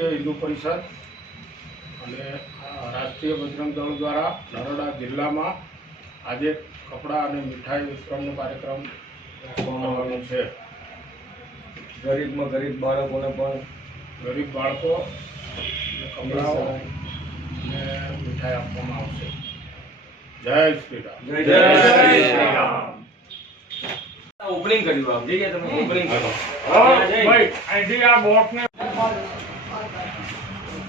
રાષ્ટ્રીય હિન્દુ પરિષદ અને રાષ્ટ્રીય બજરંગ દળ દ્વારા નર્મદા જિલ્લામાં આજે કપડાં અને મીઠાઈ વિતરણનો કાર્યક્રમ કરવાનો છે. ગરીબમાં ગરીબ બાળકોને પણ ગરીબ બાળકો કપડાઓ અને મીઠાઈ આપવામાં આવશે. જય શ્રી રામ. જય શ્રી રામ. ઓપનિંગ કર્યું આપ જઈએ તમે ઓપનિંગ કરો. ભાઈ અહીંથી આ બોક્સને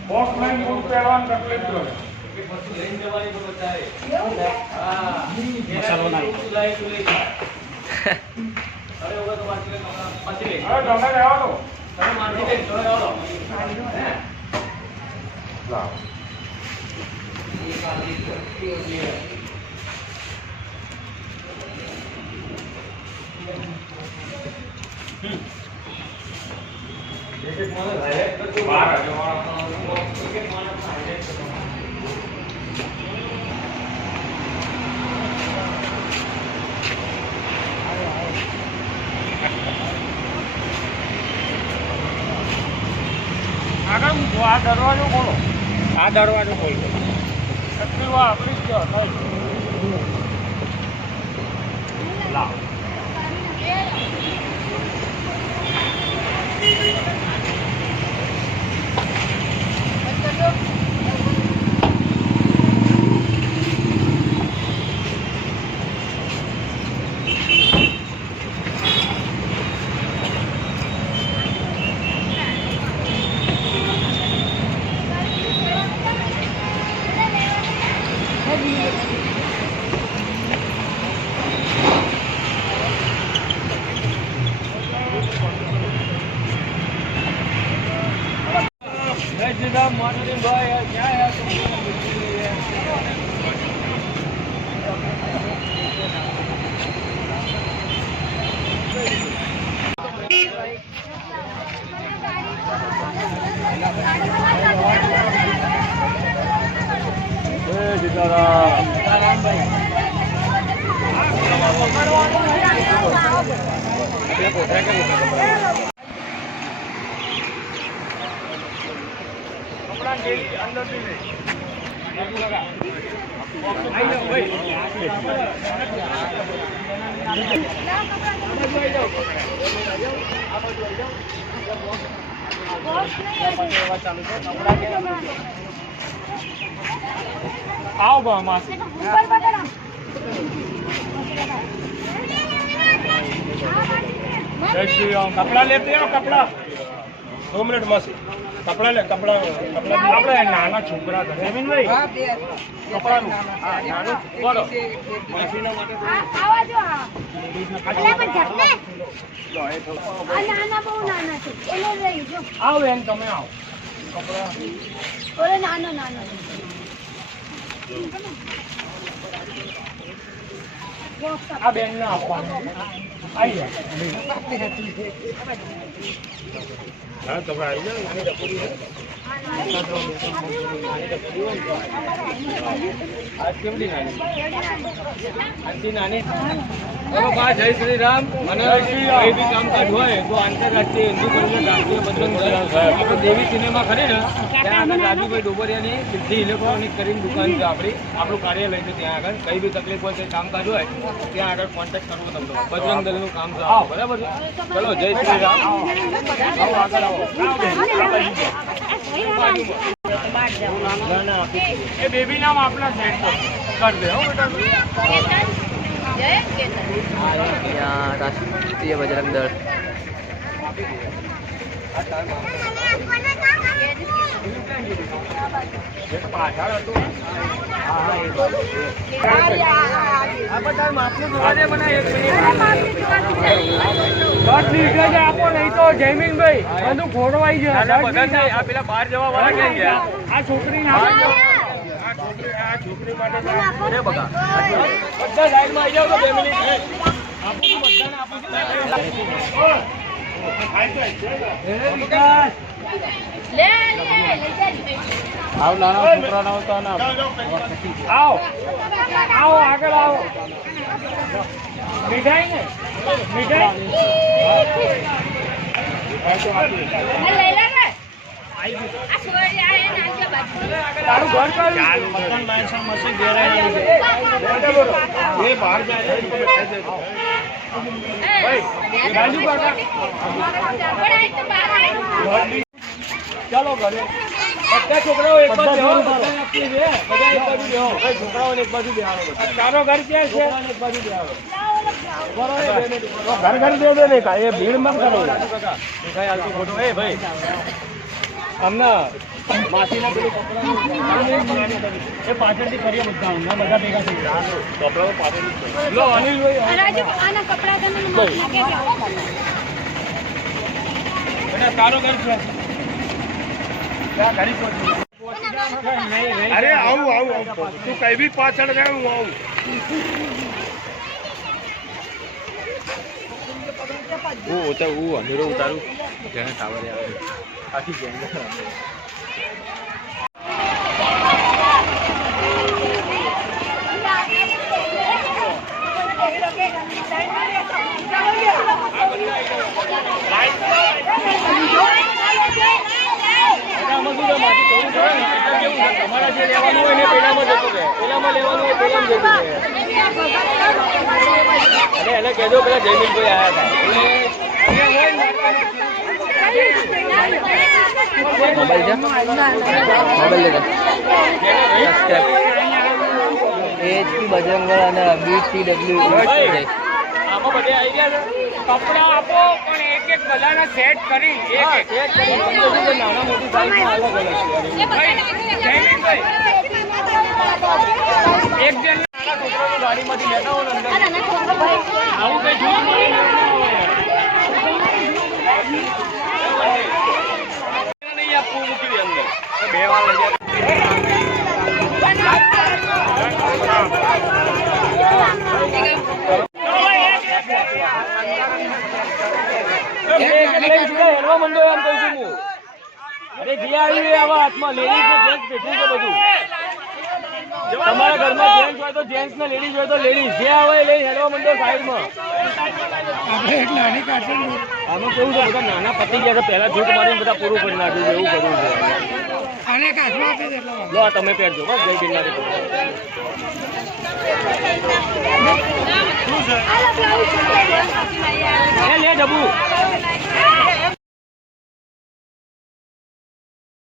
બોક્સ લઈને મૂળ પહેરવાનું તકલીફ પડે. લઈને જવાની તો બચારે. હા મસાલો નાખી અરે ઓગા તો માર્કેટ કપડા પાછી લે. હવે તમે રહેવા દો. તમે માર્કેટ જોડે આવો. લાવ એક આ એક મને હાઈલાઈટ કરજો બહાર આવજો એક મને હાઈલાઈટ કરજો. આગળ મૂકો. આ દરવાજો ખોલો. આ દરવાજો ખોલો. કેટલી વાર આપણી જ નહીં. લાવ भाई क्या है अंदर भी आओ बा मासी जय श्री राम. कपड़ा लेते हो कपड़ा 2 मिनट मासी कपड़ा ले कपड़ा कपड़ा આપણે નાના છોકરા જમીન ભાઈ કપડાનું હા નાનું બોલો માસીના માટે આવા જો આ એટલે પણ જટને લો એ તો આ નાના બહુ નાના છે એને લઈ જો આવો બેન તમે આવો કપડા ઓરે નાનો નાનો આ બેન ને આપવાનું આવી જાય હા તમે આવી જાઓ નાની ડબલી છે आज केवड़ी नानी आजी नानी चलो बा जय श्री राम અને કોઈ બી કામકાજ હોય તો આંતરરાષ્ટ્રીય હિન્દુ પરિષદ રાષ્ટ્રીય બજરંગ દળ આપણે દેવી સિનેમા ખરી ને ત્યાં આગળ રાજુભાઈ ડોબરિયાની સિદ્ધિ ઇલેક્ટ્રોનિક કરીને દુકાન છે આપણી આપણું કાર્યાલય છે ત્યાં આગળ કઈ બી તકલીફ હોય કંઈ કામકાજ હોય ત્યાં આગળ કોન્ટેક્ટ કરવો તમને બજરંગ દળનું કામ છે બરાબર છે ચલો જય શ્રી રામ આવો આગળ આવો એ બેબી નામ આપના સેટ कर दे हो बेटा यहाँ राष्ट्रीय बजरंग दल આપો નહીં તો જયમીન ભાઈ બધું ખોરવાઈ જાય આ પેલા બહાર જવા વાળા ક્યાં ગયા આ છોકરી આ છોકરી માટે બધા સાઈડમાં આવી જાવ તો 2 મિનિટ આવ નાના છોકરા ના હોતા ના આવો આવો આગળ આવો મીઠાઈ ને મીઠાઈ તારું ઘર કયું? મકાન બાંધશે મશીન ઘેરાય એ બહાર જાય રાજુ કાકા ચાલો ઘરે બધા છોકરાઓ એક બાજુ બેહો, બધાને આપીએ છે. બધા એક બાજુ બેહો. ભાઈ છોકરાઓને એક બાજુ બેહાડો બધા. તારો ઘર ક્યાં છે છોકરાઓને એક બાજુ બેહાડો. બરો એ બે મિનિટ. ઘર ઘર દે દે ને એ ભીડ માં કરો રાજુ કાકા દેખાય હાલતું ખોટું. એ ભાઈ હમણાં માસીના પેલું કપડાનું એ પાછળથી કરીએ બધા બધા ભેગા થઈ ગયા કપડાનું પાછળથી જ છે. લો અનિલભાઈ રાજુ આના કપડા તને લાગે કે બેટા તારો ઘર છે ત્યાં ઘરે પહોંચી અરે આવું તું કઈ બી પાછળ રહે હું આવું હું અંધેરો ઉતારું જેને ટાવર આવે આખી ગેંગ તમારા જે લેવાનું હોય ને પેલામાં જતું રહે, પેલામાં લેવાનું હોય પેલામાં જતું રહે. અરે એને કહેજો પેલા જયમીનભાઈ આવ્યા હતા મોબાઈલ છે મોબાઈલ લેતા HP બજરંગબળ અને BCW આમાં બધે આવી ગયા છે. કપડા આપો પણ એક એક બધાને સેટ કરી હા, check કરી. તમને શું છે, નાના મોટી સાઈઝમાં અલગ અલગ છે. એક જણ નાના છોકરાને ગાડીમાંથી લેતા હોય ને અંદર આવું કઈ જૂઠ નહીં આપવું મૂકી દે અંદર બે વાર લઈ જાય. હેરવા મંડો એમ કહું છું હું. અરે જે આવ્યું એ આવા હાથમાં લેડીઝ ને જેન્ટ્સ બેઠું છે બધું. તમારા ઘરમાં જેન્ટ્સ હોય તો જેન્ટ્સ ને લેડીઝ હોય તો લેડીઝ જે આવે એ લઈ હેરવા મંડો સાઈડમાં. આમાં કેવું છે બધા નાના પતી ગયા છે પહેલા જૂઠ મારીને બધા પૂરું કરી નાખ્યું છે એવું કરવું છે. લો આ તમે પહેરજો બસ જલ્દી મારી લે ડબ્બુ